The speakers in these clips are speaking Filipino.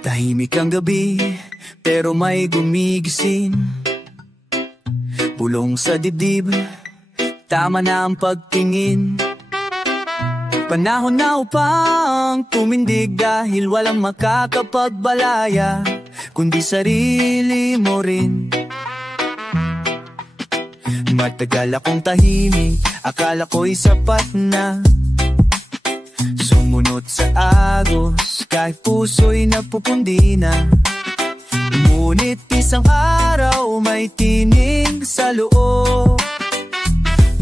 Tahimik ang gabi, pero may gumigising. Bulong sa dibdib, tama na ang pagtingin. Panahon na upang tumindig dahil walang makakapagbalaya kundi sarili mo rin. Matagal akong tahimik, akala ko'y sapat na. Sumunod sa agos, kahit puso'y napupundi na. Ngunit isang araw may tinig sa loob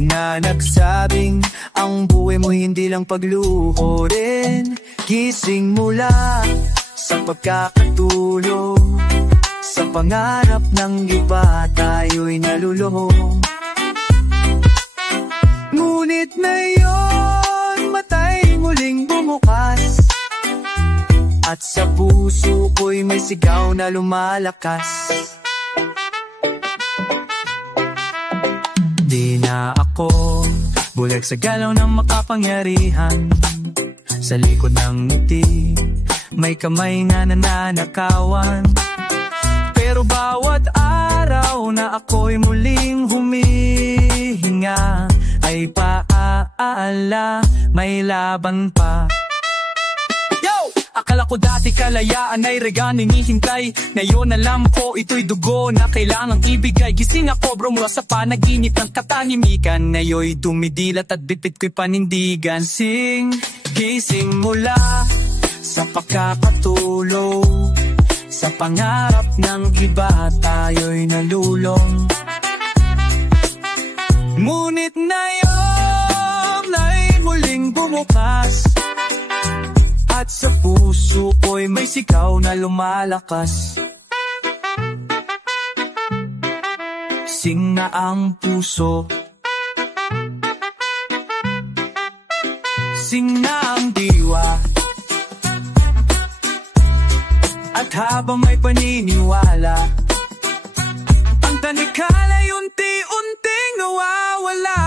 na nagsabing ang buhay mo hindi lang pagluho rin. Gising mula sa pagkakatulog, sa pangarap ng iba tayo'y nalulong. Ngunit ngayon mata'y muling bumukas, at sa puso ko'y may sigaw na lumalakas. Di na ako bulag sa galaw ng makapangyarihan. Sa likod ng ngiti may kamay na nananakawan. Pero bawat araw na ako'y muling humihinga ay paala, may laban pa. Akala ko dati kalayaan ay regang hinihintay. Ngayon alam ko ito'y dugo na kailangang ibigay. Gising ako bro mula sa panaginip ng katahimikan. Ngayon'y dumidilat at bipit ko'y panindigan. Gising mula sa pagkakatulog, sa pangarap ng iba tayo'y nalulong. Ngunit ngayon ay muling bumukas, at sa puso ko'y may sigaw na lumalakas. Sing na ang puso, sing na ang diwa. At habang may paniniwala, ang tanikala'y unti-unting nawawala.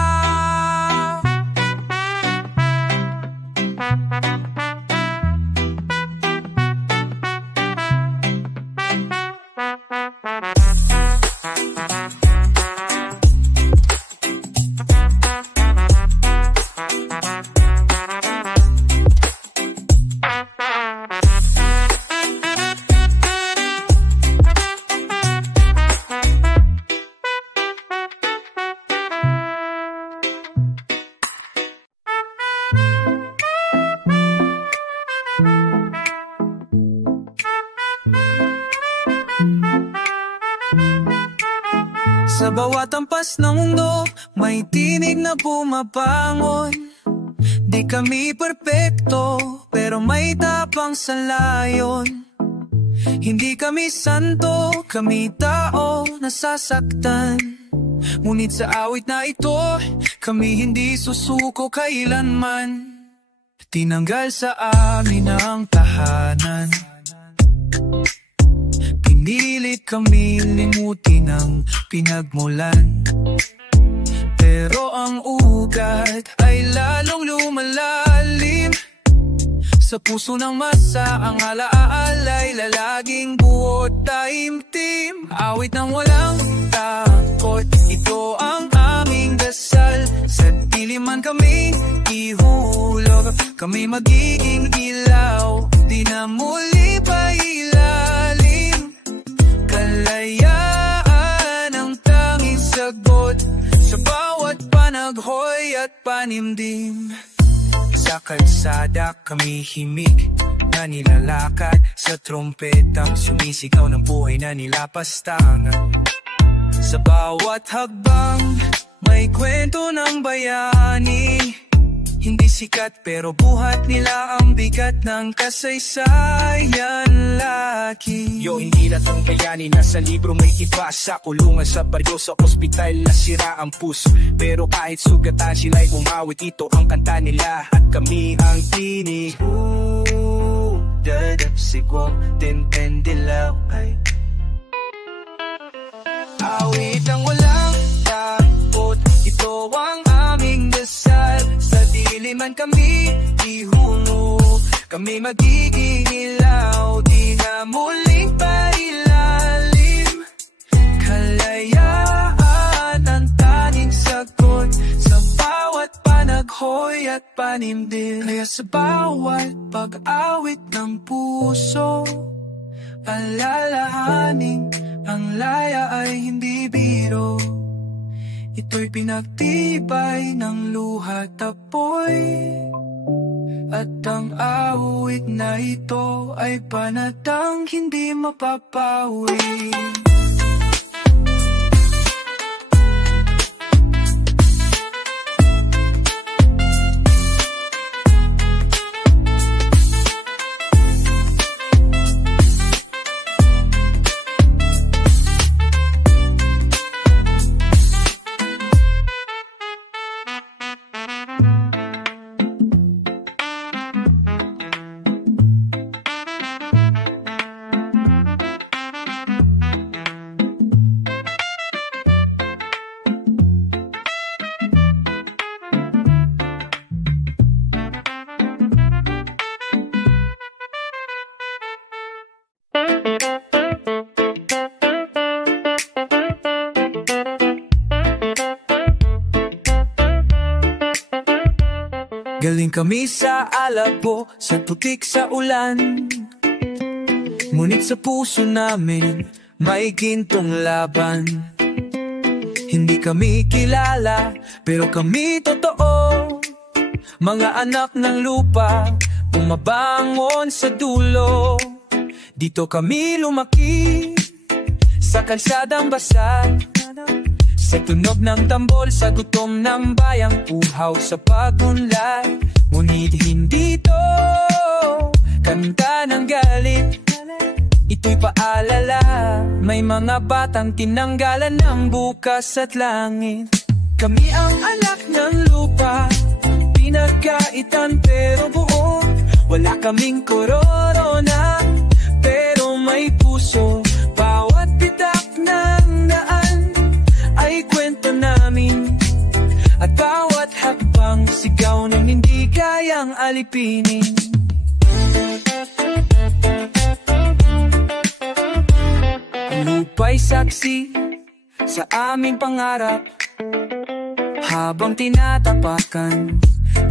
Sa bawat ampas ng mundo, may tinig na bumabangon. Di kami perpekto, pero may tapang sa layon. Hindi kami santo, kami tao nasasaktan. Ngunit sa awit na ito, kami hindi susuko kailanman. Tinanggal sa amin ang tahanan. Pinilit kami limutin ang pinagmulan. Pero ang ugat ay lalong lumalalim. Sa puso ng masa ang alaala'y lalaging buod taimtim. Awit ng walang takot, ito ang aming dasal. Sa diliman kami ihulog, kami magiging ilaw. Di na muli pa ilalim. Kalayaan ang tanging sagot sa bawat panaghoy at panimdim. Sa kalsada kami himig na nilalakad, sa trompetang sumisigaw ng buhay na nilapastangan. Sa bawat hagbang may kwento ng bayani. Hindi sikat pero buhat nila ang bigat ng kasaysayan laki. Yo, hindi na tong bayani, nasa libro may iba. Sa kulungan, sa baryo, sa ospital, nasira ang puso. Pero kahit sugatan sila'y umawit, ito ang kanta nila at kami ang tinig. Dadap sigwang tintendilaw ay awit ang walang takot, ito ang aming dasal. Sa diliman kami magiging ilaw, di na muling pailalim. Kalayaan ang tanging sagot sa bawat panaghoy at panimdim. Kaya sa bawat pag-awit ng puso, alalahanin ang laya ay hindi biro. Ito'y pinagtibay ng luha at apoy, at ang awit na ito ay panatang hindi mapapawi. Galing kami sa alabo, sa putik sa ulan, ngunit sa puso namin may gintong laban. Hindi kami kilala, pero kami totoo, mga anak ng lupa, bumabangon sa dulo. Dito kami lumaki, sa kalsadang basa, sa tunog ng tambol, sa gutom ng bayang uhaw sa pagunlad. Ngunit hindi to kanta ng galit, ito'y paalala, may mga batang tinanggalan ng bukas at langit. Kami ang anak ng lupa, pinagkaitan pero buo. Wala kaming korona, pero may puso. Bawat bitak ng daan ay kwento namin, at bawat hakbang sigaw ng hindi kayang alipinin. Ang lupa'y saksi sa aming pangarap, habang tinatapakan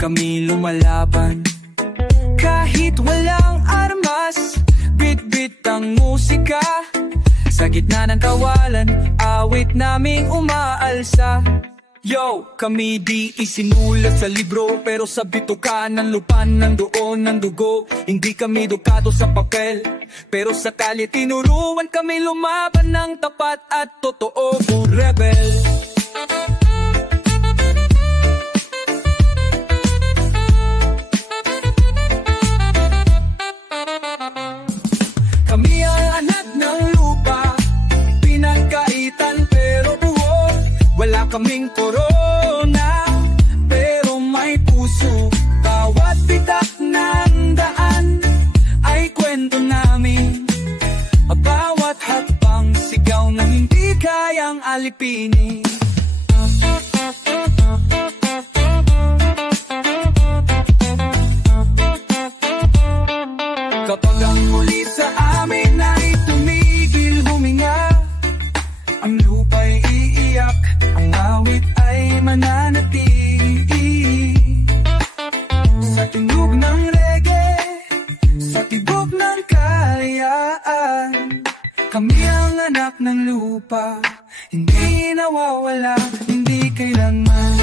kami lumalaban. Kahit walang armas, bit-bit ang musika, sa gitna ng kawalan, awit naming umaalsa. Yo, kami di isinulat sa libro, pero sa bituka ng lupa nandoon ng dugo. Hindi kami dukado sa papel, pero sa kalye tinuruan kami lumaban ng tapat at totoo. Rebel. Kami ang anak ng lupa, pinagkaitan pero buo. Wala kaming korona, pero may puso. Bawat bitak ng daan ay kwento namin, at bawat hakbang sigaw na hindi kayang alipinin. Kapag ang muli sa amin ay tumigil huminga, ang lupa'y iiyak, ang awit ay mananatili. Sa tunog ng reggae, sa tibok ng kalayaan, kami ang anak ng lupa, hindi nawawala, hindi kailanman.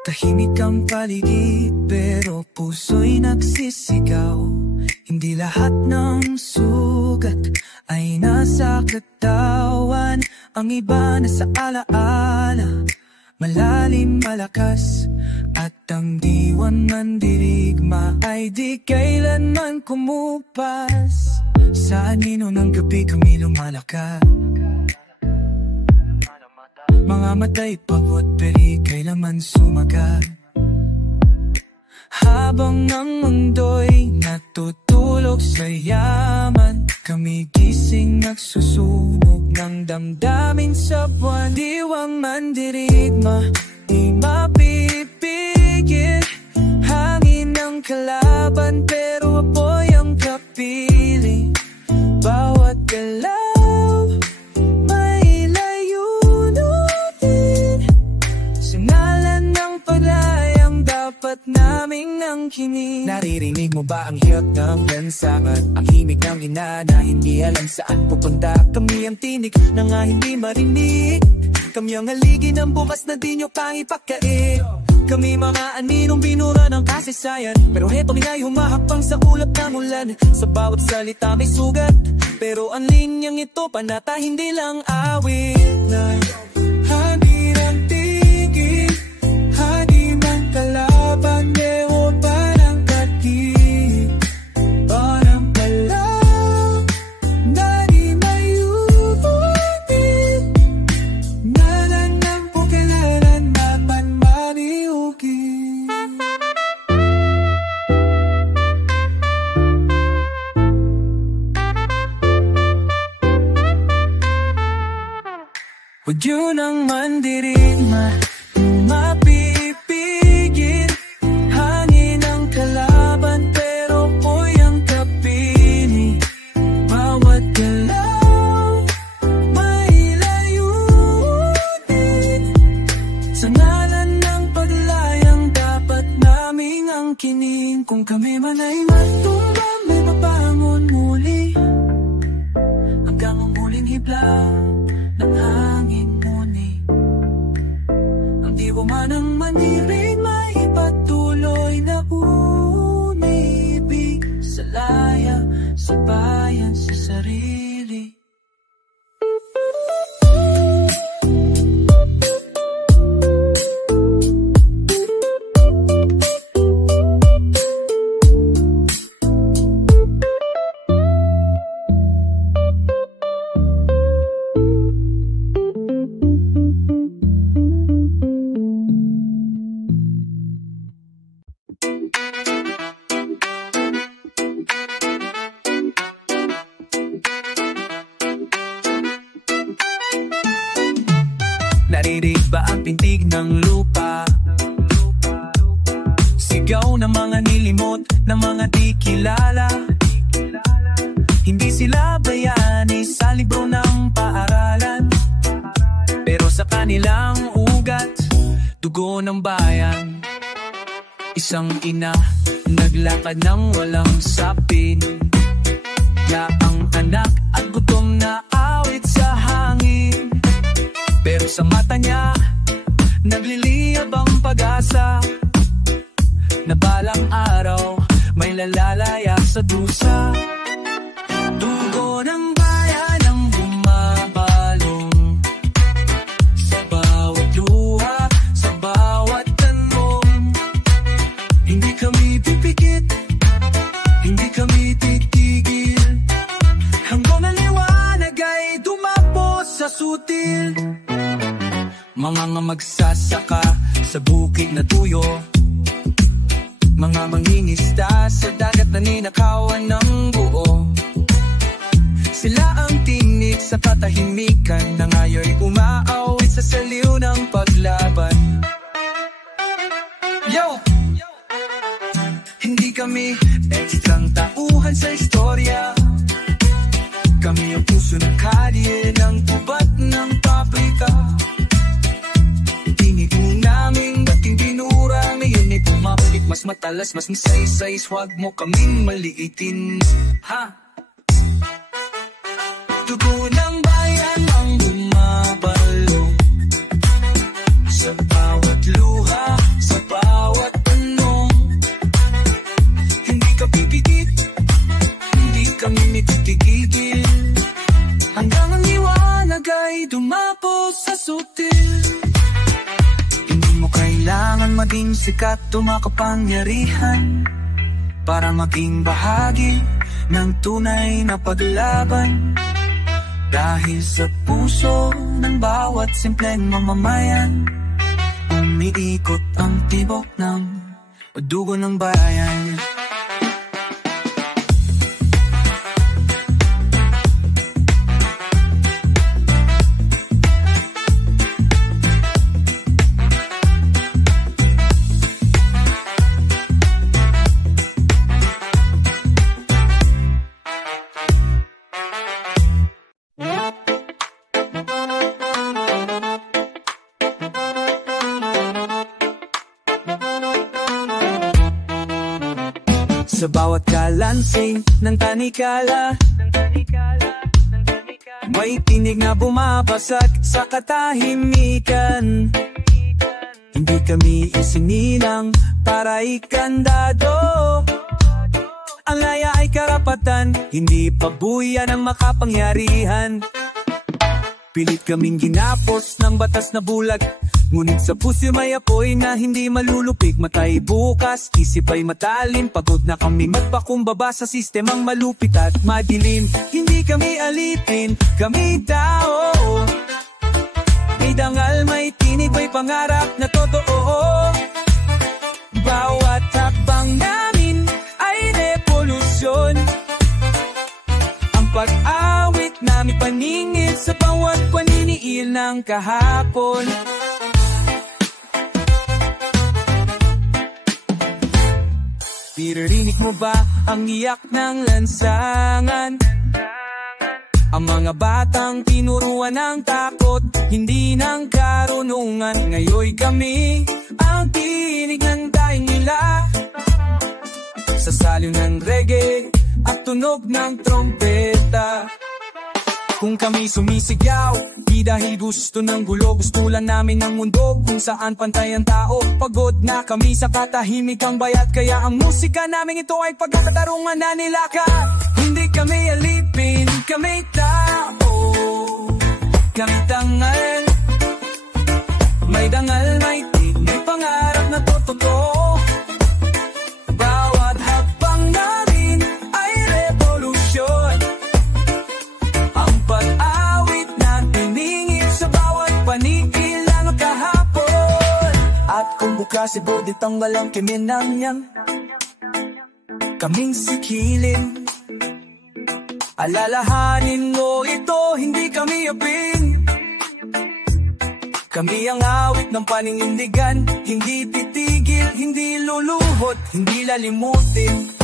Tahimik ang paligid pero puso'y nagsisigaw. Hindi lahat ng sugat ay nasa katawan, ang iba nasa alaala, malalim malakas. At ang diwan ng dirigma ay di kailanman kumupas. Sa anino ng gabi kami lumalakad, Mga mata'y pagod pero kailanman sumagat. Habang ang mundo'y natutulog sa yaman, kami gising nagsusunog ng damdamin sa buwan. Diwang mandirigma, di mapipigil. Hangin ang kalaban pero apoy ang kapiling. Bawat galaw may layunin. Sinalan ng paglayang dapat naming angkinin. Naririnig mo ba ang hiyag ng lansangan? Ang himig ng ina na hindi alam saan pupunta. Kami ang tinig na nga hindi marinig. Kami ang haligi ng bukas na di nyo pang ipakain. Kami mga aninong binura ng kasaysayan, pero heto ngay humahakbang sa ulap ng ulan. Sa bawat salita may sugat, pero ang linyang ito panata hindi lang awit na hangin ang tigil, hangin ang kalaban, ewan parang katil, parang palaw na di mayunin. Nalan ng pagkalaran naman maniugin. Huwag yun ang mandirigma, mapipigil. Hangin ang kalaban pero apoy ang kapiling. Bawat galaw may layunin. Sa ngalan ng paglayang dapat naming angkinin. Kung kami man ay matumba, may mabangon muli. Hanggang ang muling hibla ng hangin muni. Ang diwa man ang manirin, maipatuloy na umibig sa laya, sa bayan, sa sarili. Narinig ba ang pintig ng lupa? Sigaw ng mga nilimot, ng mga di kilala. Hindi sila bayani sa libro ng paaralan, pero sa kanilang ugat, dugo ng bayan. Isang ina, naglakad ng walang sapin. Yaang anak at gutom na awit sa hangin. Pero sa mata niya, nagliliyab ang pag-asa na balang araw may lalalaya sa dusa. Dugo ng bayan ang bumabalong sa bawat luha, sa bawat tanong. Hindi kami pipikit, hindi kami titigil, hanggang ang liwanag ay dumapo sa sutil. Mga magsasaka sa bukid na tuyo, mga mangingisda sa dagat na ninakawan ng buo. Sila ang tinig sa katahimikan na ngayo'y umaawit sa saliw ng paglaban. Yo! Hindi kami ekstrang tauhan sa istorya. Kami ang puso ng kalye, ng tubat ng pabrika. Naming dating binura, ngayon ay pumapalik. Mas matalas, mas nisay-says, huwag mo kaming maliitin. Ha? Dugo ng bayan ang bumabalo sa bawat luha, sa bawat tanong. Hindi ka pipikit, hindi kami nititigigil, hanggang ang liwanag ay dumapo sa sutil. Kailangan maging sikat o makapangyarihan para maging bahagi ng tunay na paglaban. Dahil sa puso ng bawat simpleng mamamayan, umiikot ang tibok ng dugo ng bayan. Sa bawat kalansing ng tanikala, may tinig na bumabasag sa katahimikan. Hindi kami isinilang para ikandado. Ang laya ay karapatan, hindi pabuya ng makapangyarihan. Pilit kaming ginapos ng batas na bulag, ngunit sa puso may apoy na hindi malulupig. Matay bukas, isip ay matalim, pagod na kami magpakumbaba sa sistemang malupit at madilim. Hindi kami alipin, kami tao. May dangal, may tinig, may pangarap na totoo. Bawat hakbang namin ay revolusyon. Ang pag-awit namin paningin sa bawat paniniil ng kahapon. Naririnig mo ba ang iyak ng lansangan? Ang mga batang tinuruan ng takot, hindi ng karunungan. Ngayon kami ang tinig ng daing nila, sa saliw ng reggae at tunog ng trompeta. Kung kami sumisigaw, di dahil gusto ng gulo, gusto lang namin ng mundo kung saan pantay ang tao. Pagod na kami sa katahimikang bayat, kaya ang musika namin ito ay pagkakatarungan na nilakat. Hindi kami alipin, kami tao. Kami tangal, may dangal, may tig, may pangarap na totoo. Bawat hakbang namin ay revolusyon. Ang pag-awit na tiningin sa bawat panigil ng kahapon. At kung bukas ibodi tanggal ang kiminamyang, kaming sikilin, alalahanin mo ito, hindi kami apin. Kami ang awit ng paningindigan, hindi titigil, hindi luluhot, hindi lalimutin.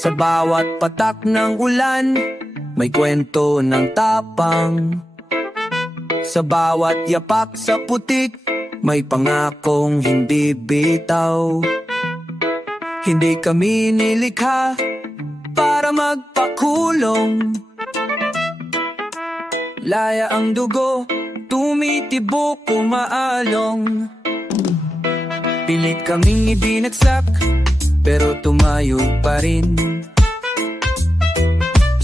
Sa bawat patak ng ulan, may kwento ng tapang. Sa bawat yapak sa putik, may pangakong hindi bitaw. Hindi kami nilikha para magpakulong. Laya ang dugo, tumitibok, umaalong. Pilit kaming ibinagsak, pero tumayo pa rin.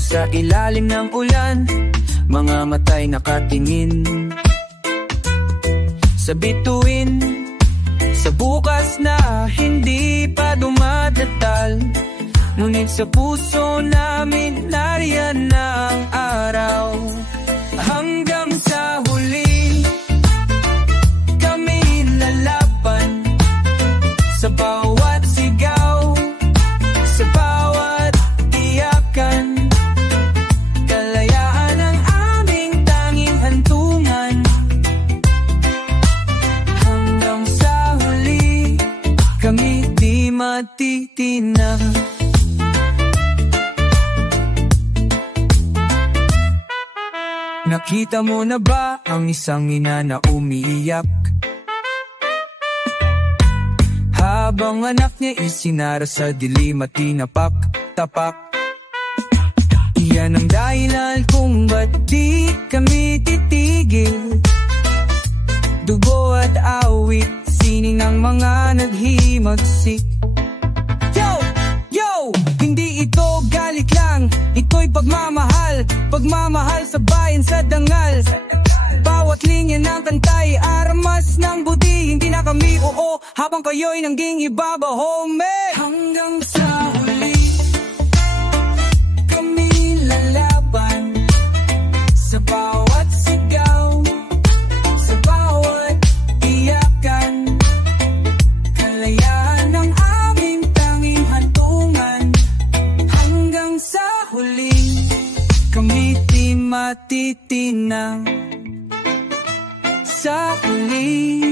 Sa ilalim ng ulan, mga matay nakatingin. Sa bituin, sa bukas na hindi pa dumadatal, ngunit sa puso namin nariyan na ang araw. Hanggang sa huli, kami lalaban sa bawat sigaw, sa bawat iyakan. Kalayaan ang aming tanging hantungan. Hanggang sa huli, kami di matitinag. Nakita mo na ba ang isang ina na umiiyak habang anak niya isinara sa dilim at tinapak-tapak? Iyan ang dahilan kung ba't di kami titigil. Dugo at awit, sining ng mga magsik. Yo! Yo! Hindi ito galit lang, ito'y pagmamahal. Pagmamahal sa bayan, sa dangal. Bawat linya ng kantay, armas ng budi. Hindi na kami oo, habang kayo'y nangging ibabaho, me. Hanggang sa huli kami lalaban, sa bawat sigaw, sa bawat iyakan. Kalayaan ang aming tanging hantungan. Hanggang sa huli kami di matitinang. Sa huli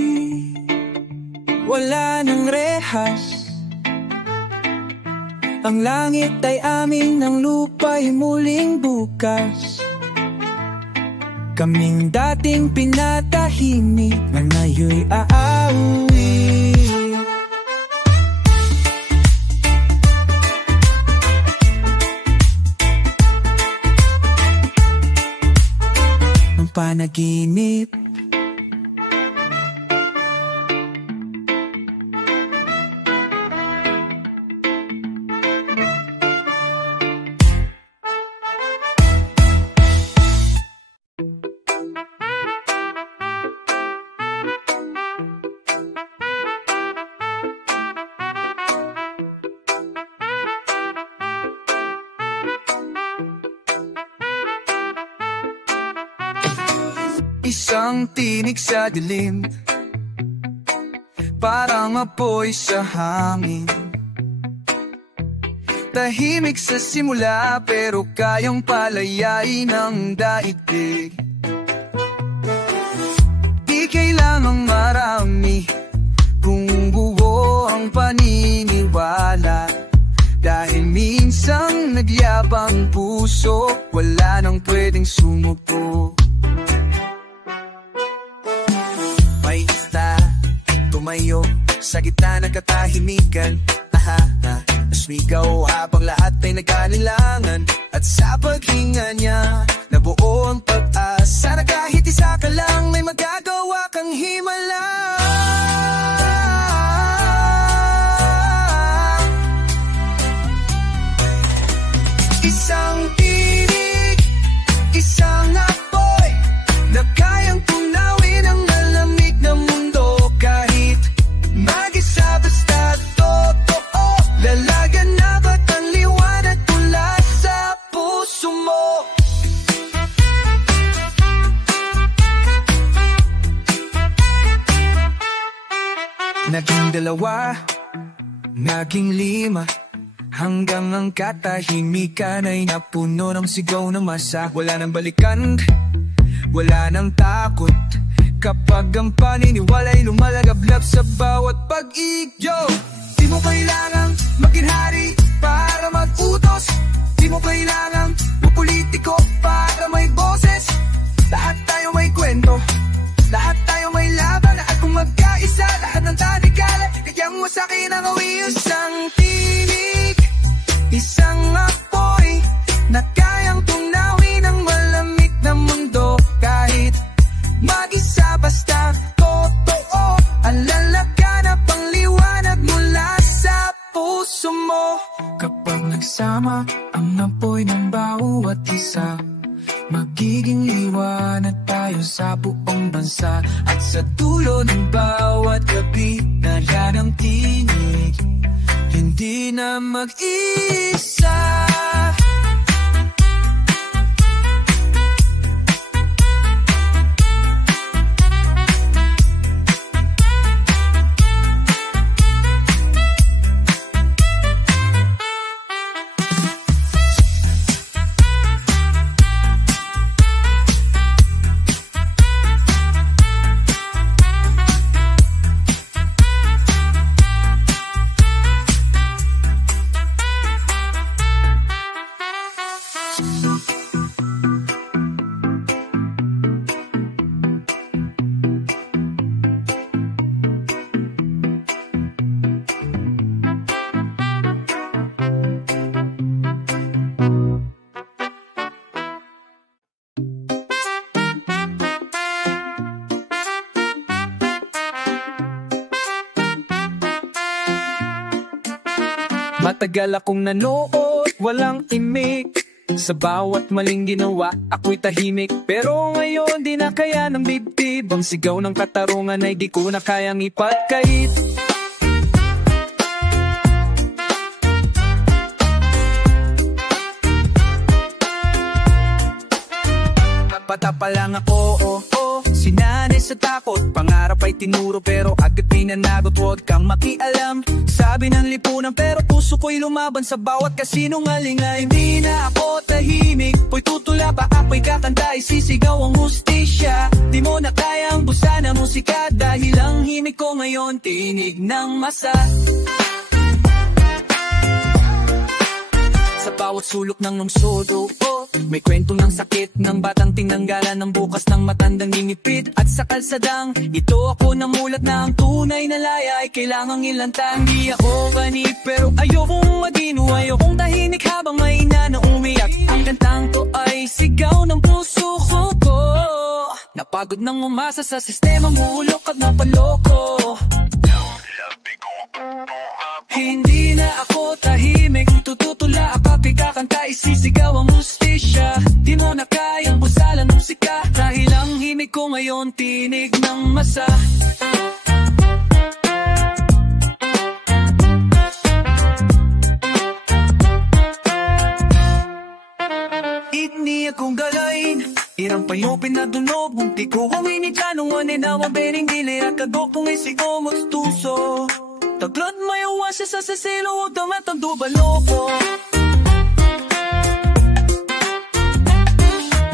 wala nang rehas. Ang langit ay amin, ang lupa'y muling bukas. Kaming dating pinatahimik, ngayon'y aawi. Ang panaginip isang tinig sa dilim, parang apoy sa hangin. Tahimik sa simula pero kayang palayain ang daigdig. Di kailangang marami kung buo ang paniniwala. Dahil minsang nagyabang puso, wala nang pwedeng sumuko. Tumayo sa gitna ng katahimikan, sumigaw habang lahat ay nag-alinlangan. At sa paghinga niya, nabuo ang pag-asa na kahit isa ka lang may magagawa kang himala. Isang tinig, isang apoy na kayang tunawin ang malamig na mundo. Kahit mag-isa basta totoo, lalaganap at ang liwanag mula sa puso mo. Naging dalawa, naging lima, hanggang ang katahimikan ay napuno ng sigaw na masa. Wala nang balikan, wala nang takot, kapag ang paniniwala'y lumalagablab sa bawat pag-igyo. Di mo kailangang maginhari para mag-utos, di mo kailangang mapolitiko para may boses. Lahat tayo may kwento, lahat tayo may laban. At kung magkaisa, lahat ng tanikala, kayang wasakin ang awin. Isang tinig, isang apoy na kayang tunawin ang malamig na mundo. Kahit mag-isa basta totoo, ang lalaganap ang liwanag mula sa puso mo. Kapag nagsama ang apoy ng bawat isa, magiging liwanag tayo sa buong bansa. At sa dulo ng bawat gabi, nariyan ang tinig, hindi na mag-isa. Matagal akong nanood, walang imik. Sa bawat maling ginawa, ako'y tahimik. Pero ngayon di na kaya ng dibdib. Ang sigaw ng katarungan ay di ko na kayang ipagkait. Bata pa lang ako, sinanay sa takot. Pangarap ay tinuro pero agad pinanagot. Huwag kang makialam, sabi ng lipunan. Pero puso ko'y lumaban sa bawat kasinungalingan. Hindi na ako tahimik, po'y tutula pa ako'y kakanta. Isisigaw ang hustisya, di mo na kayang busan ang musika. Dahil ang himig ko ngayon, tinig ng masa. Sa bawat sulok ng lungsod, may kwento ng sakit ng batang tinanggalan ng bukas ng matandang ningipit. At sa kalsadang ito ako namulat na ang tunay na laya ay kailangang ilantang. Di ako ganip pero ayokong magino, ayokong tahimik habang may ina na umiyak. Ang kantang ko ay sigaw ng puso ko. Napagod nang umasa sa sistemang hulok at napaloko. Hindi na ako tahimik, tututula ako kakanta, isisigaw ang hustisya. Di mo na kayang busalan ng sika. Dahil ang himig ko ngayon, tinig ng masa. Itni akong galain, irang payopin na dunog. Munti ko huminit ka nung aninawa bering dili. Akagok kong isiko magtuso. Taglot may uwasya sa sasilo, huwag damatang dubaloko.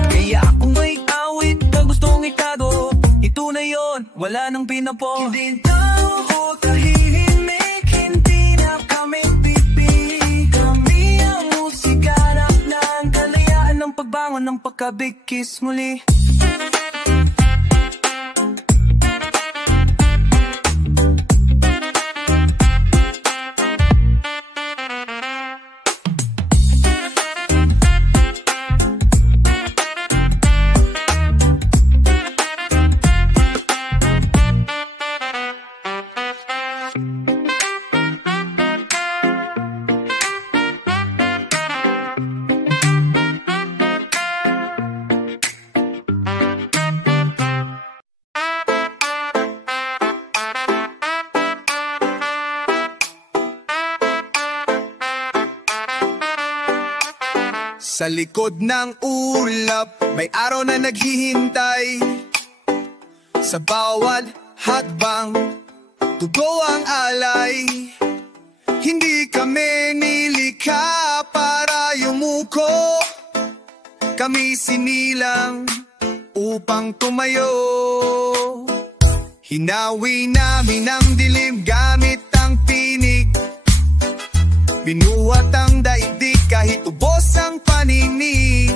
Kaya akong may awit na gustong itago. Ito na yon, wala nang pinapong. Hindi na ako tahimik, hindi na kami pipig. Kami ang musikanap ng kalayaan, ng pagbangon ng pagkabigkis muli. Sa likod ng ulap, may araw na naghihintay. Sa bawat hakbang, tugo ang alay. Hindi kami nilikha para yumuko. Kami sinilang upang tumayo. Hinawi namin ang dilim gamit ang tinig. Binuhat ang daigdig kahit ubos ang paninig.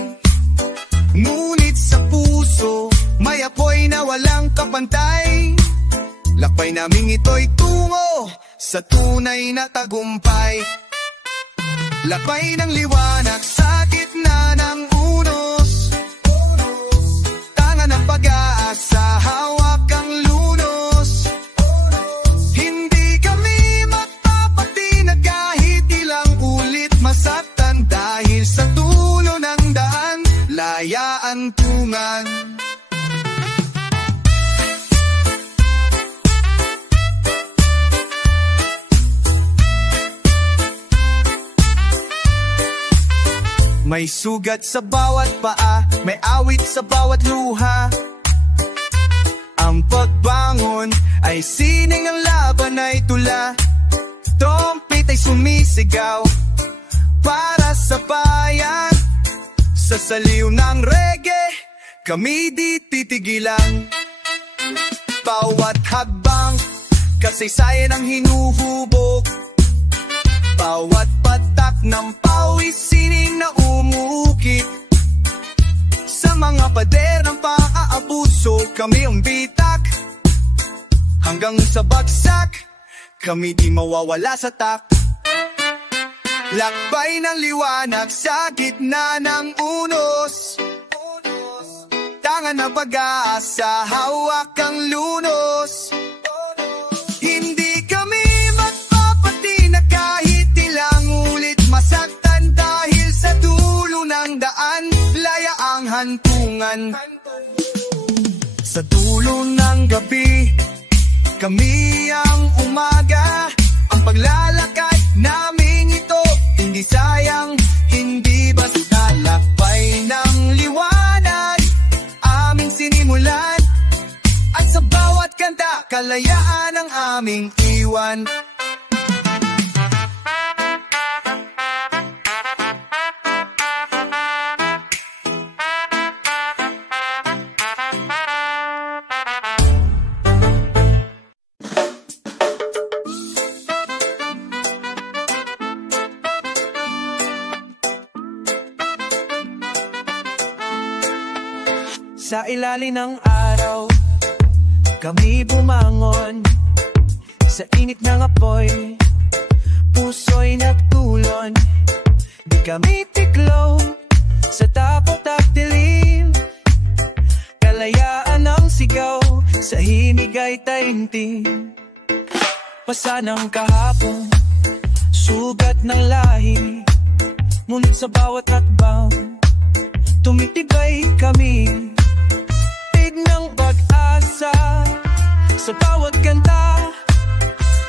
Ngunit sa puso, may apoy na walang kapantay. Lakbay naming ito'y tungo sa tunay na tagumpay. Lakbay ng liwanag sa gitna ng unos. Tanga ng pag-aasa, hawak ang lunos. Hindi kami magpapatinag kahit ilang ulit masaktan. Dahil sa dulo ng daan, laya ang tungan. May sugat sa bawat paa, may awit sa bawat luha. Ang pagbangon ay sining, ang laban ay tula. Trumpet ay sumisigaw para sa bayan. Sa saliw ng reggae, kami di titigilan. Bawat hagbang, kasaysayan ang hinuhubog. Bawat patak ng pawis, sining na umuukit. Sa mga pader ng pang-aabuso, kami ang bitak. Hanggang sa bagsak, kami di mawawala sa tak. Lakbay ng liwanag sa gitna ng unos. Tangan ng pag-aasa, hawak ang lunos. Hindi kami magpapatinag kahit ilang iwan. Sa dulo ng gabi, kami ang umaga. Ang paglalakad namin ito, hindi sayang, hindi basta lakbay ng liwanag. Aming sinimulan, at sa bawat kanta, kalayaan ang aming iwan. Sa ilalim ng araw, kami bumangon. Sa init ng apoy, puso'y nagtulon. Di kami tiklo sa takot at dilim. Kalayaan ang sigaw, sa himig ay taimtim. Pasa ng kahapon, sugat ng lahi. Ngunit sa bawat hakbang, tumitibay kami ng pag-asa. Sa bawat kanta,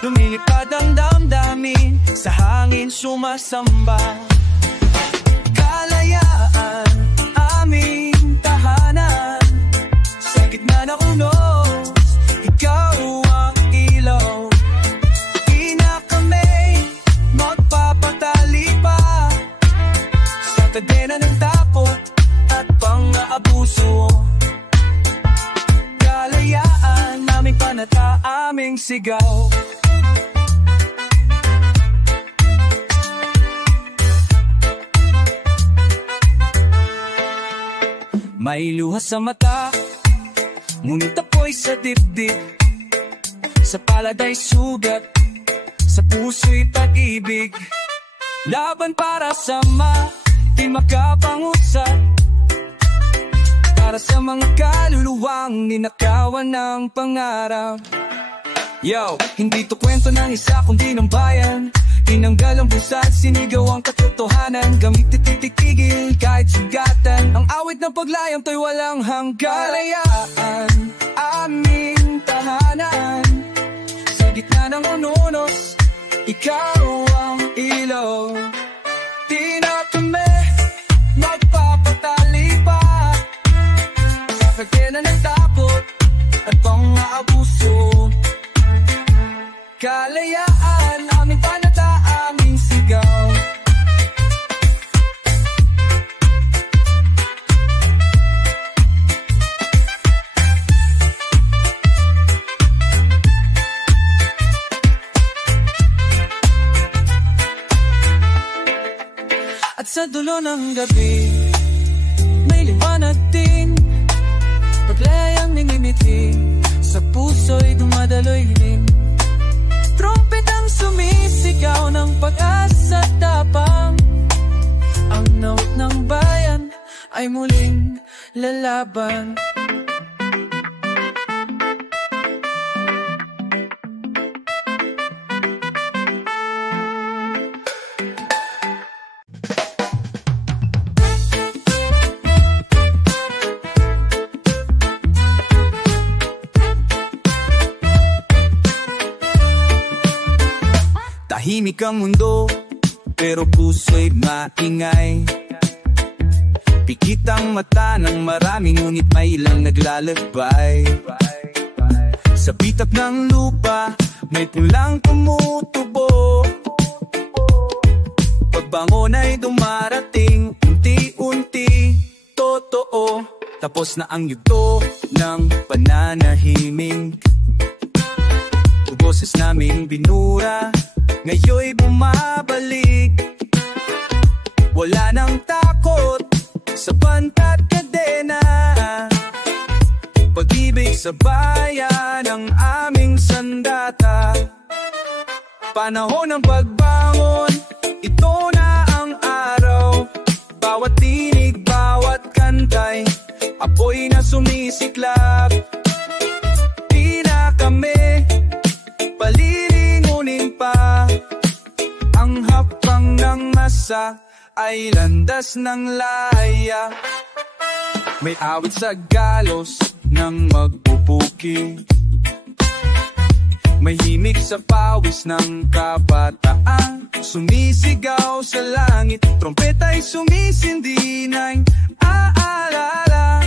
lumilipad ang damdamin. Sa hangin sumasamba. Kalayaan, aming tahanan. Sa gitna ng unos, ikaw ang ilaw. Di na kami magpapatali pa sa kadena ng takot at pang-aabuso. Kalayaan, aming panata, aming sigaw. May luha sa mata, ngunit apoy sa dibdib. Sa palad ay sugat, sa puso'y pag-ibig. Laban para sa di makapangusat, para sa mga kaluluwang ninakawan ng pangarap. Yo, hindi to kwento ng isa kundi ng bayan. Tinanggal ang busat, sinigaw ang katotohanan. Gamit tititigil kahit sugatan. Ang awit ng paglayam to'y walang hanggan. Kalayaan, aming tahanan. Sa gitna ng ununos, ikaw ang ilaw. Di na kami magpapatali pa sa kadena ng takot at pang-aabuso. Kalayaan, aming panata, aming sigaw. At sa dulo ng gabi, may liwanag din. Paglayang ningimiti, sa puso'y dumadaloy-lim. Trumpet ang sumisigaw ng pag-asa at tapang. Ang naut ng bayan ay muling lalaban. Tahimik ang mundo, pero puso'y maingay. Pikit ang mata ng marami, ngunit may ilang naglalakbay. Sa bitak ng lupa, may pulang tumutubo. Pagbangon ay dumarating, unti-unti, totoo. Tapos na ang yugto ng pananahimik. Boses naming binura, ngayon'y bumabalik. Wala nang takot sa bantat kadena. Pag-ibig sa bayan ang aming sandata. Panahon ng pagbangon, ito na ang araw. Bawat tinig, bawat kantay, apoy na sumisiklab. Di na kami palilingunin pa. Ang hapang ng masa ay landas ng laya. May awit sa galos ng magbubuking, may himig sa pawis ng kabataan, sumisigaw sa langit, trompeta'y sumisindi ng aalala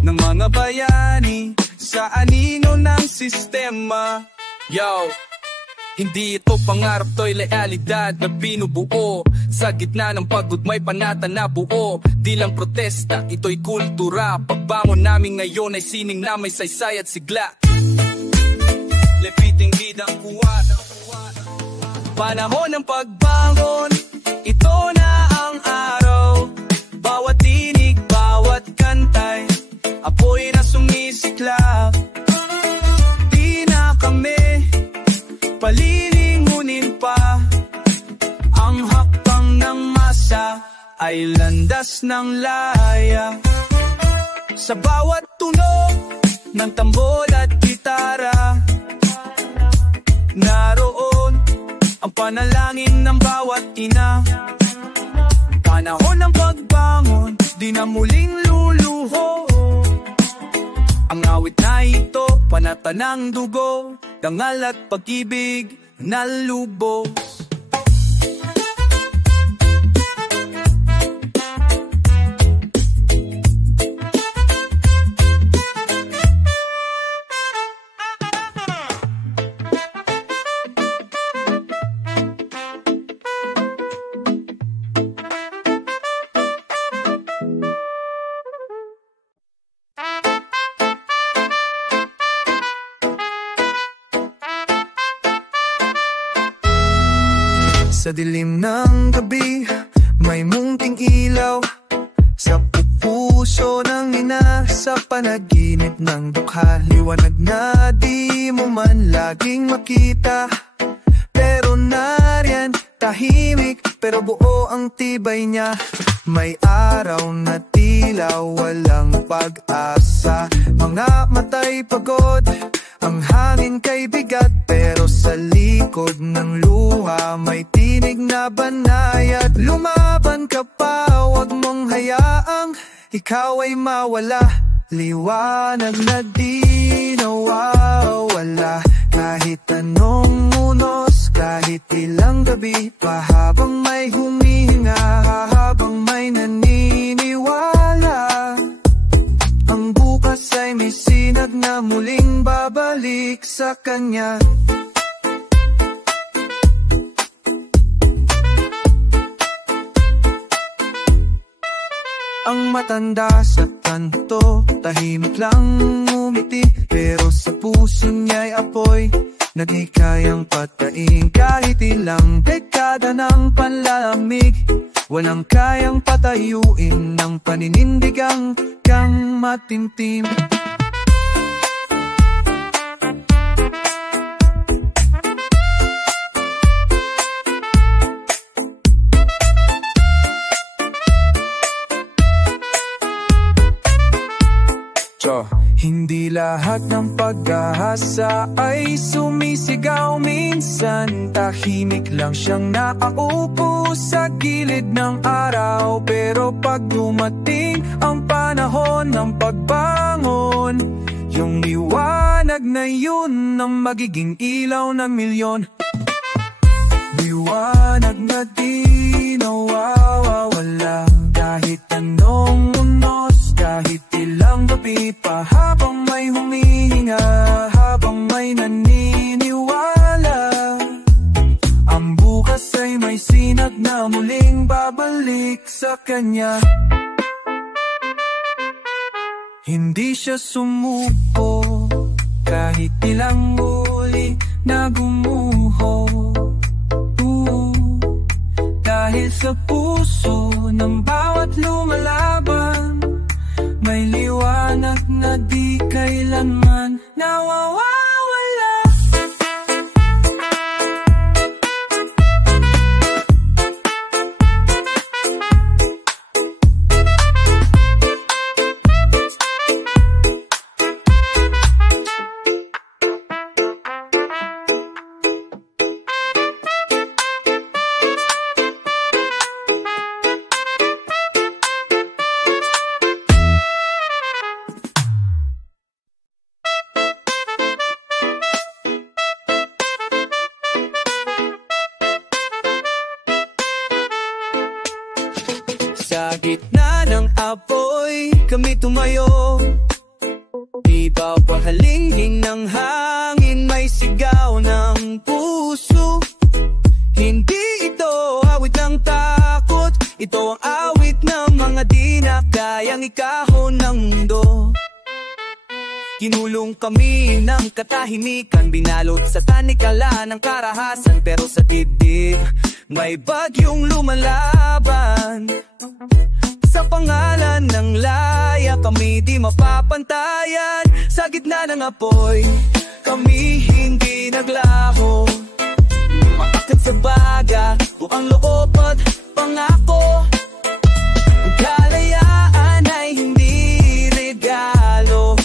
ng mga bayani sa anino ng sistema. Yo! Hindi ito pangarap, to'y realidad na binubuo sa gitna ng pagod may panata na buo. Di lang protesta, ito'y kultura. Pagbangon namin ngayon ay sining na may saysay at sigla. Lepiting bidang kuwat, panahon ng pagbangon, ito na ang araw. Bawat tinig, bawat kantay, apoy na sumisiklab. Di na kami palilingunin pa, ang hakbang ng masa ay landas ng laya. Sa bawat tunog ng tambol at gitara, naroon ang panalangin ng bawat ina. Panahon ng pagbangon, di na muling luluho. Ang awit na ito, panata ng dugo, dangal at pag-ibig na lubos. Sa dilim ng gabi, may munting ilaw sa puso ng ina, sa panaginip ng dukha. Liwanag na di mo man laging makita, pero nariyan, tahimik, pero buo ang tibay niya. May araw na tila walang pag-asa, mga matay pagod, ang hangin kay bigat, pero sa likod ng luha may tinig na banayad. Lumaban ka pa, wag mong hayaang ikaw ay mawala. Liwanag na di nawawala, kahit anong unos, kahit ilang gabi pa, habang may humihinga, habang may naniniwala. Ang bukas ay may sinag na muling babalik sa kanya. Ang matanda sa kanto, tahimik lang umiti, pero sa puso niya'y apoy nagikayang patain. Kahit ilang dekada ng panlamig, walang kayang patayuin ng paninindigang kang matimtim. Hindi lahat ng pag-asa ay sumisigaw, minsan tahimik lang siyang nakaupo sa gilid ng araw. Pero pag dumating ang panahon ng pagbangon, yung liwanag na yun ang magiging ilaw ng milyon. Liwanag na di nawawala, kahit anong unos, kahit ilang gabi pa, habang may humihinga, habang may naniniwala. Ang bukas ay may sinag na muling babalik sa kanya. Hindi siya sumuko, kahit ilang uli na gumuho. Dahil sa puso ng bawat lumalaban, may liwanag na di kailanman nawawala. gitna ng apoy kami tumayo. Ibaw pahalingin ng hangin, may sigaw ng puso. Hindi ito awit ng takot, ito ang awit ng mga di na kayang ikahon ng mundo. Kinulong kami ng katahimikan, binalot sa tanikala ng karahasan. Pero sa dibdib, may bagyong lumalaban. Sa pangalan ng laya, kami di mapapantayan. Sa gitna ng apoy, kami hindi naglaho. Umaakit sa baga, buang loob at pangako. Ang kalayaan ay hindi regalo.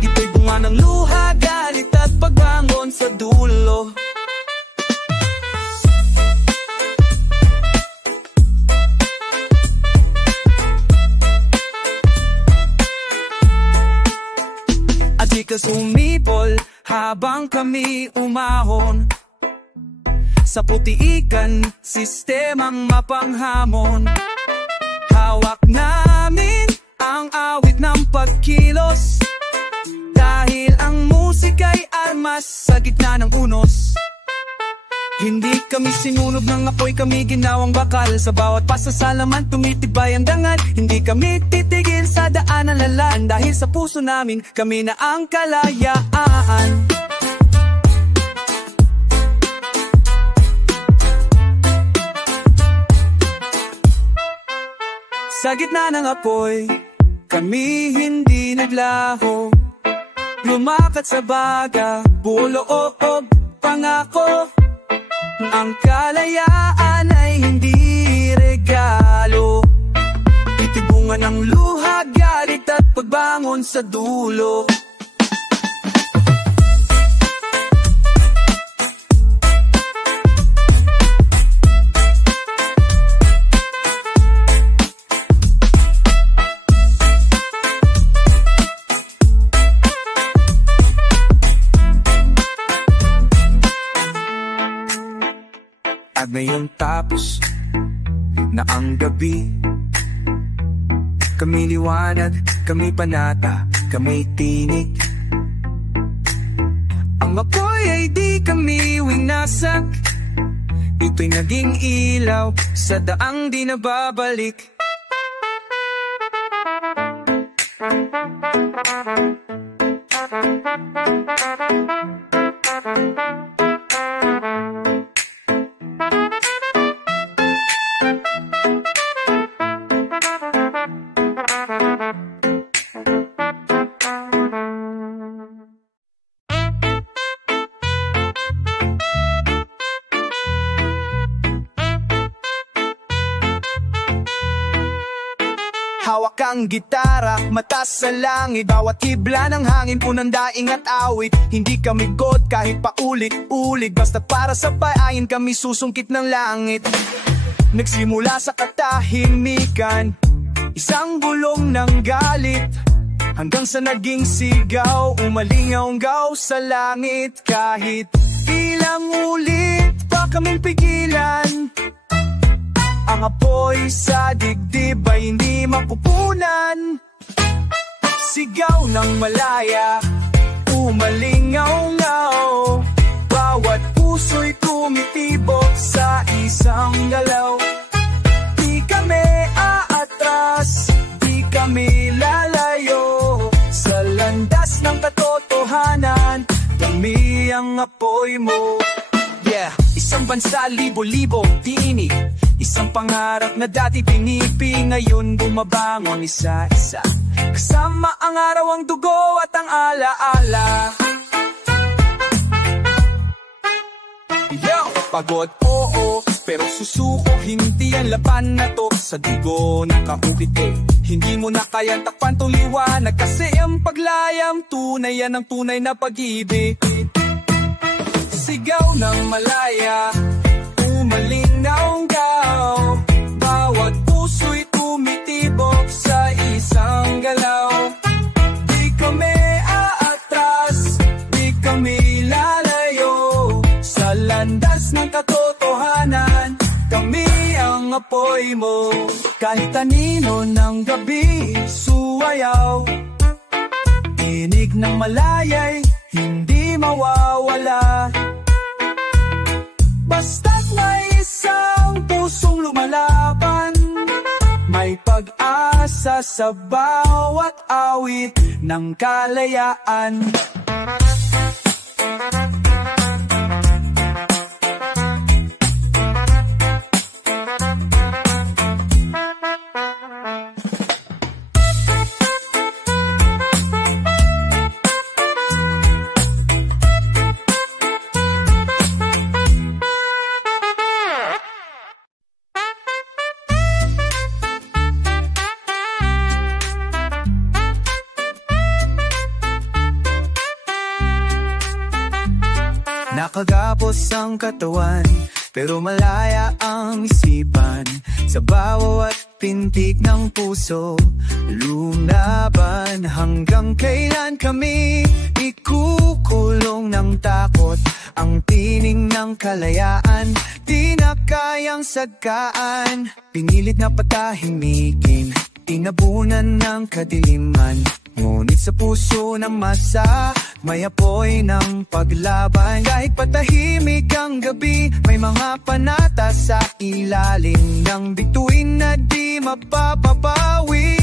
Ito'y bunga ng luha, galit at pagbangon sa dulo. At di ka sumipol habang kami umahon. Sa putiikan, sistemang mapanghamon. Hawak namin ang awit ng pagkilos. Dahil ang musika'y armas sa gitna ng unos. Hindi kami sinunog ng apoy, kami ginawang bakal. Sa bawat pasasalaman, tumitibay ang dangal. Hindi kami titigil sa daan ng lalaan. Dahil sa puso namin, kami na ang kalayaan. Sa gitna ng apoy, kami hindi naglaho. Lumakat sa baga, buloob, pangako. Ang kalayaan ay hindi regalo. Itibungan ng luha, galit at pagbangon sa dulo. At ngayon tapos na ang gabi, kami liwanag, kami panata, kami tinig. Ang apoy ay di kami winasak. Ito'y naging ilaw sa daang di nababalik. Hawak ang gitara, mata sa langit. Bawat hibla ng hangin, punang daing at awit. Hindi kami god kahit paulit-ulit. Basta para sa payain kami susungkit ng langit. Nagsimula sa katahimikan, isang bulong ng galit, hanggang sa naging sigaw, umalingaw-ngaw sa langit. Kahit ilang ulit pa kaming pigilan, ang apoy sa dibdib ay hindi mapupunan. Sigaw ng malaya, umalingaw-ngaw. Bawat puso'y tumitibok sa isang galaw. Di kami aatras, di kami lalayo. Sa landas ng katotohanan, kami ang apoy mo. Yeah, isang bansa, libo-libo tinig. Isang pangarap na dati pinipi, ngayon bumabangon isa-isa. Kasama ang araw, ang dugo at ang alaala. Yo, pagod, oo, pero susuko, hindi ang laban na to. Sa dugo nakahukit eh, hindi mo na kayang takpan tong liwanag. Kasi ang paglayam, tunay yan ang tunay na pag-ibig. Sigaw ng malaya, umalingaw-ngaw. Bawat puso'y tumitibok sa isang galaw. Di kami aatras, di kami lalayo. Sa landas ng katotohanan, kami ang apoy mo. Kahit anino ng gabi suwayaw, tinig ng malayay hindi mawawala. Basta't may isang pusong lumalaban, may pag-asa sa bawat awit ng kalayaan. Nakagapos ang katawan, pero malaya ang isipan. Sa bawat pintig ng puso, lumaban. Hanggang kailan kami ikukulong ng takot? Ang tining ng kalayaan, di na kayang sagkaan. Pinilit na patahimikin, tinabunan ng kadiliman. Ngunit sa puso ng masa, may apoy ng paglaban. Kahit patahimik ang gabi, may mga panata sa ilalim ng bituin na di mapapabawi.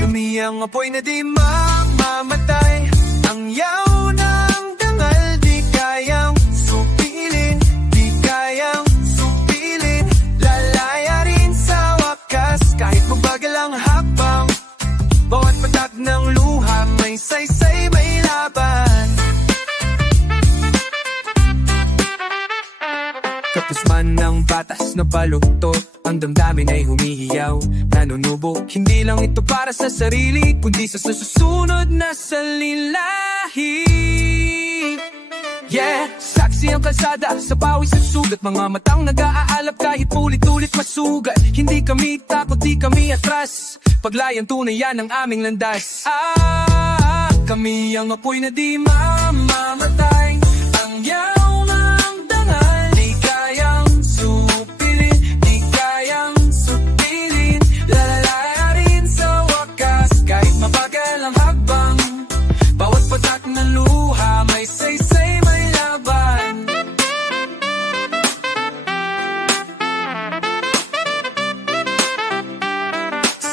Kami ang apoy na di mamamatay, ang yaw ng dangal di kayang supilin, di kayang supilin. Lalaya rin sa wakas, kahit mabagal ang hakbang. Bawat patak ng luha, may saysay, may laban. Kapos man ng batas na baluktot, ang damdamin ay humihiyaw, nanunubo. Hindi lang ito para sa sarili, kundi sa susunod na salilahi. Yeah, saksi ang kalsada sa pawis at sugat, mga matang nag-aalap kahit ulit-ulit masugat. Hindi kami takot, di kami atras, paglayang tunay yan ang aming landas. Kami ang apoy na di mamamatay, ang yaw ng dangal di kayang supilin, di kayang supilin. Lalaya rin sa wakas, kahit mabagal ang hakbang. Bawat patak ng luha, may saysay, may laban.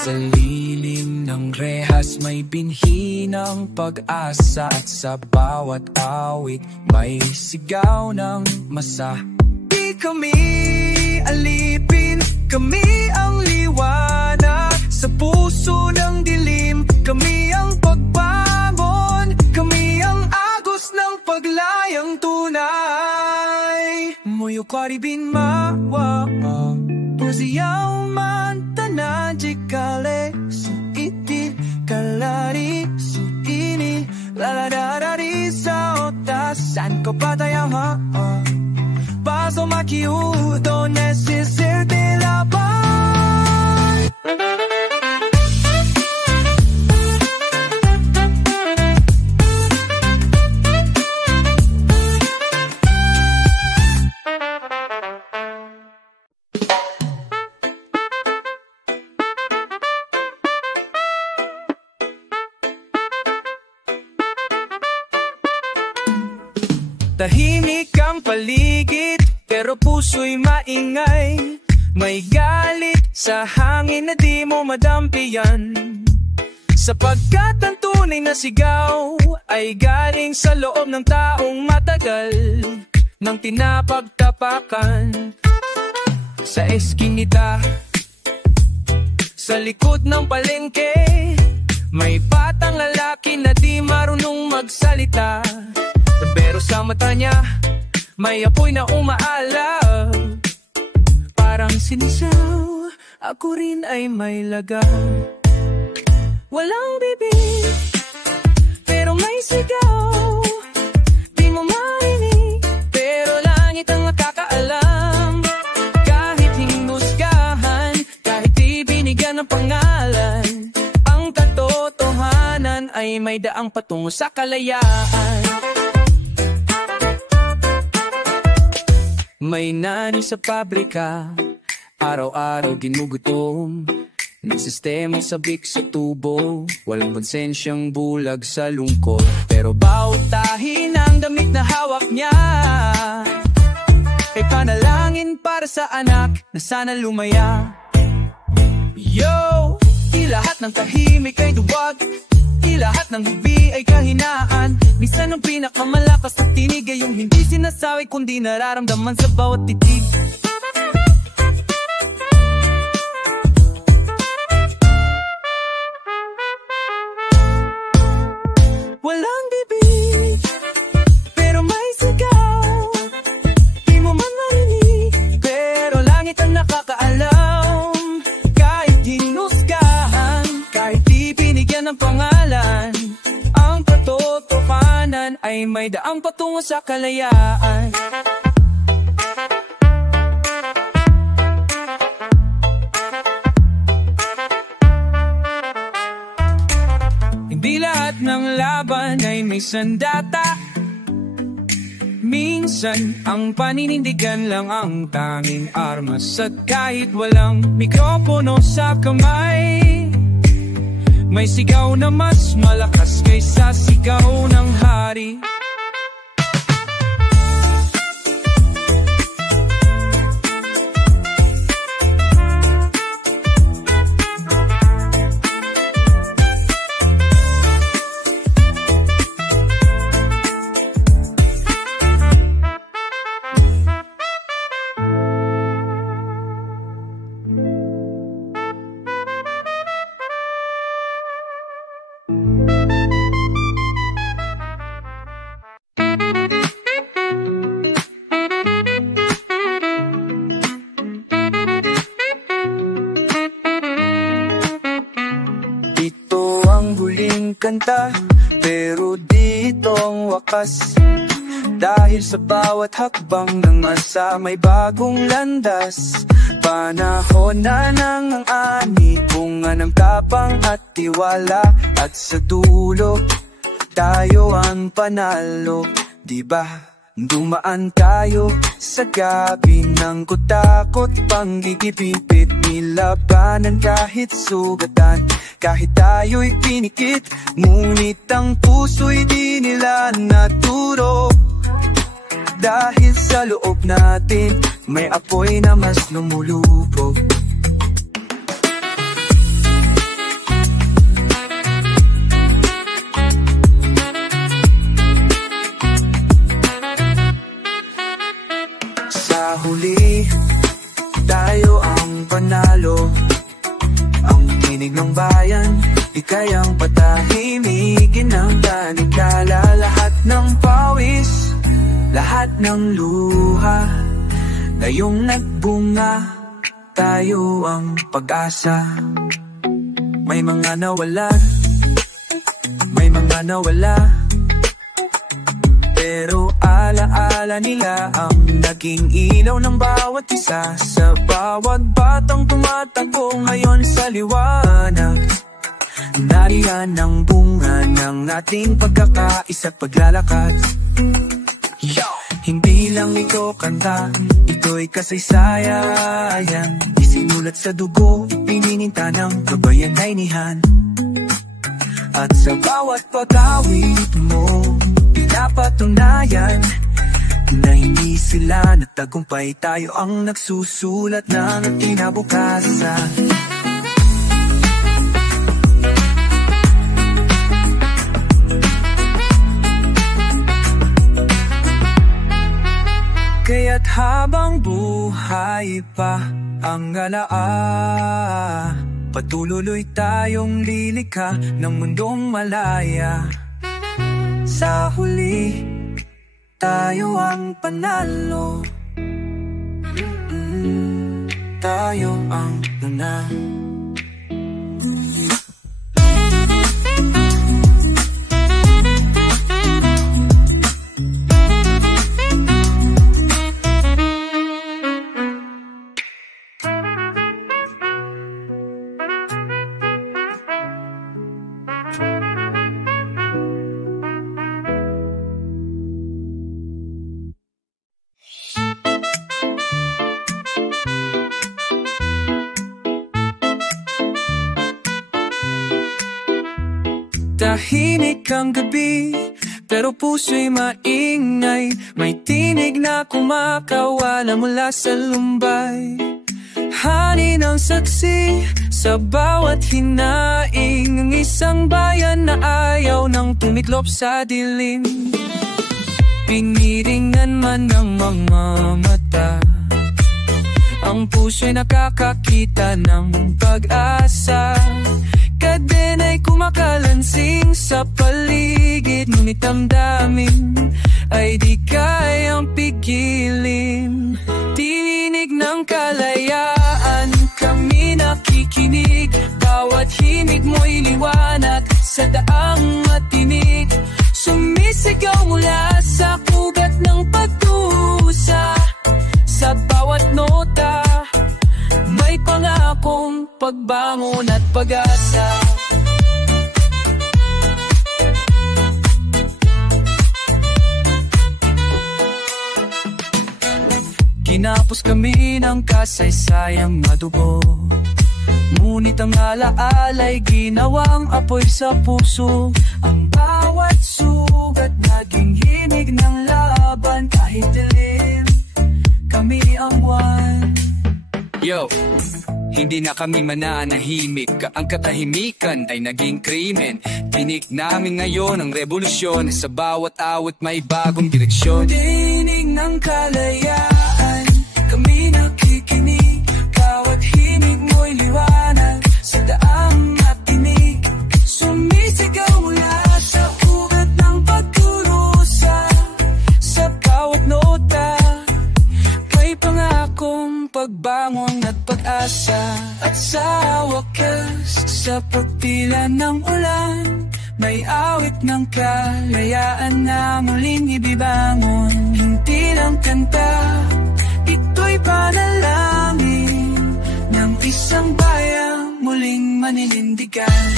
Sa lilim ng rehas, may binhi ng pag-asa. At sa bawat awit, may sigaw ng masa. Di kami alipin, kami ang liwanag. Sa puso ng dilim, kami ang pagbangon. Kami ang agos ng paglayang tunay. Muyo karibin mawa, pusiyaw man tanan jikale. Suiti kalari suini, laladadari sa otas. San ko patayang paso makiudo, necesite laban. Tahimik ang paligid, pero puso'y maingay. May galit sa hangin na di mo madampiyan, sapagkat ang tunay na sigaw ay galing sa loob ng taong matagal nang tinapagtapakan. Sa eskinita, sa likod ng palengke, may batang lalaki na di marunong magsalita, pero sa mata niya, may apoy na umaalab. Parang sinisaw, ako rin ay may laga. Walang bibig, pero may sigaw. Di mo marinig, pero langit ang nakakaalam. Kahit hinusgahan, kahit di binigyan ng pangalan, ang katotohanan ay may daang patungo sa kalayaan. May nani sa pabrika, araw-araw ginugutom ng sistema sabik sa tubo. Walang konsensyang bulag sa lungkot, pero bawat tahi ng damit na hawak niya ay panalangin para sa anak na sana lumaya. Yo! Di lahat ng tahimik ay duwag, di lahat ng hibi ay kahinaan. Minsan ang pinakamalakas na tinig ay yung hindi sinasabi kundi nararamdaman sa bawat titig. Walang bibig, pero may sigaw. Di mo man marinig, pero langit ang nakakaalam. Kahit hinusgahan, kahit di binigyan ng pangalan, ang katotohanan ay may daang patungo sa kalayaan. Hindi lahat ng laban ay may sandata. Minsan, ang paninindigan lang ang tanging armas. At kahit walang mikropono sa kamay, may sigaw na mas malakas kaysa sigaw ng hari. Kanta, pero dito ang wakas. Dahil sa bawat hakbang ng asa may bagong landas. Panahon na ng ang ani, bunga ng tapang at tiwala. At sa dulo, tayo ang panalo. Diba? Dumaan tayo sa gabi ng kutakot, panggigipipit, nilabanan kahit sugatan. Kahit tayo'y pinikit, ngunit ang puso'y di nila naturo. Dahil sa loob natin, may apoy na mas lumulubog. Sa huli, tayo ang panalo. Ang tinig ng bayan, ika'y ang patahimikin ng tanikala. Lahat ng pawis, lahat ng luha, ngayong nagbunga, tayo ang pag-asa. May mga nawala, may mga nawala, pero alaala nila ang naging ilaw ng bawat isa. Sa bawat batang tumatakbo ngayon sa liwanag, nariyan ang bunga ng ating pagkakaisa at paglalakad. Hindi lang ito kanta, ito'y kasaysayan. Isinulat sa dugo, ipinininta ng kabayanihan. At sa bawat pag-awit mo, pinapatunayan na hindi sila nagtagumpay. Tayo ang nagsusulat ng kinabukasan. Kaya't habang buhay pa ang galaa, patuloy tayong lilikha ng mundong malaya. Sa huli, tayo ang panalo. Tayo ang una. Tahimik ang gabi, pero puso'y maingay. May tinig na kumakawala mula sa lumbay. Hani ng saksi sa bawat hinaing, isang bayan na ayaw nang tumiklop sa dilim. Piniringan man ng mga mata, ang puso'y nakakakita ng pag-asa. Kadena'y kumakalansing sa paligid, ngunit ang damdamin ay di kayang pigilin. Tinig ng kalayaan, kami nakikinig. Bawat himig mo'y liwanag sa daang matinig. Sumisigaw mula sa kugat ng pagdusa. Sa bawat nota may pangakong pagbangon at pag-asa. Kinapos kami ng kasaysayang madugo, ngunit ang alaala'y ginawang apoy sa puso. Ang bawat sugat naging himig ng laban. Kahit dilim, kami ang one. Yo, hindi na kami mananahimik. Ang katahimikan ay naging krimen. Tinig namin ngayon ang revolusyon. Sa bawat awit may bagong direksyon. Tinig ng kalayaan, kami nakikinig. Bawat himig mo'y liwanag sa daang matinig. Sumisigaw mula sa ugat ng pagkurusa. Sa bawat nota may pangakong pagbangon at pag-asa. At sa wakas, sa pagpila ng ulan, may awit ng kalayaan na muling ibibangon. Hindi lang kanta, ito'y panalangin ng isang bayang muling maninindigan.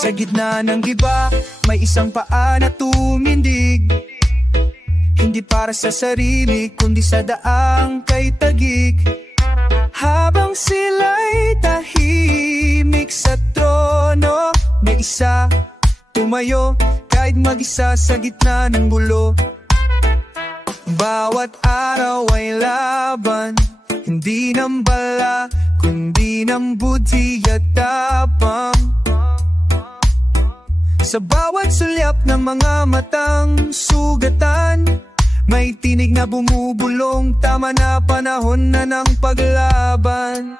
Sa gitna ng giba, may isang paa na tumindig. Hindi para sa sarili, kundi sa daang kay tagig. Habang sila'y tahimik sa trono, may isa tumayo, kahit mag-isa sa gitna ng bulo. Bawat araw ay laban, hindi ng bala, kundi ng buti at tapang. Sa bawat sulyap ng mga matang sugatan, may tinig na bumubulong. Tama na, panahon na ng paglaban.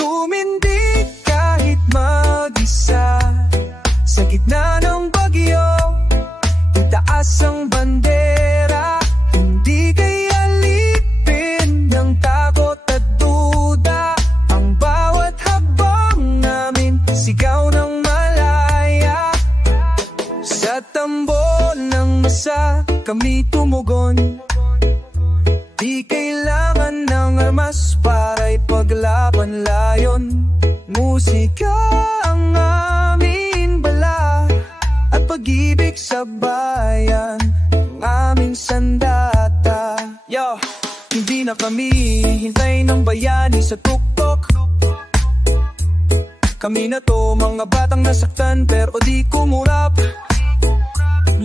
Tumindig kahit mag-isa sa gitna ng bagyo, itaas ang bandera. Hindi kaya alipin ng takot at duda. Ang bawat habang namin sigaw ng sa tambol ng masa, kami tumugon. Di kailangan ng armas para ipaglaban layon. Musika ang aming bala at pag-ibig sa bayan ang aming sandata. Yo, hindi na kami hintay ng bayani sa tuktok. Kami na to, mga batang nasaktan pero di kumurap.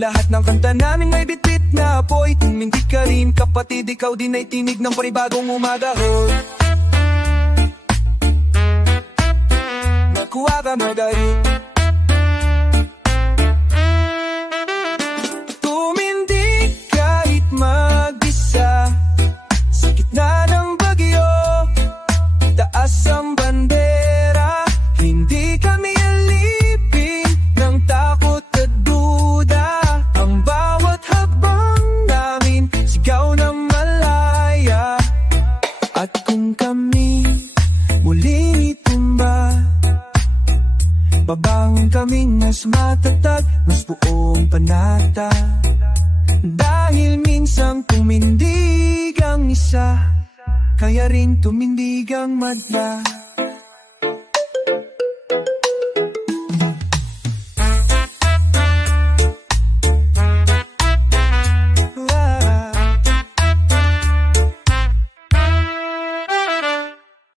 Lahat ng kanta namin may bitbit na apoy. Tumindig ka rin kapatid, ikaw din ay tinig ng panibagong umaga. Nakuha ka magaling. Tumindig kahit mag-isa sa gitna Babangon kaming mas matatag, mas buong panata. Dahil minsan tumindig ang isa, kaya rin tumindig ang madla.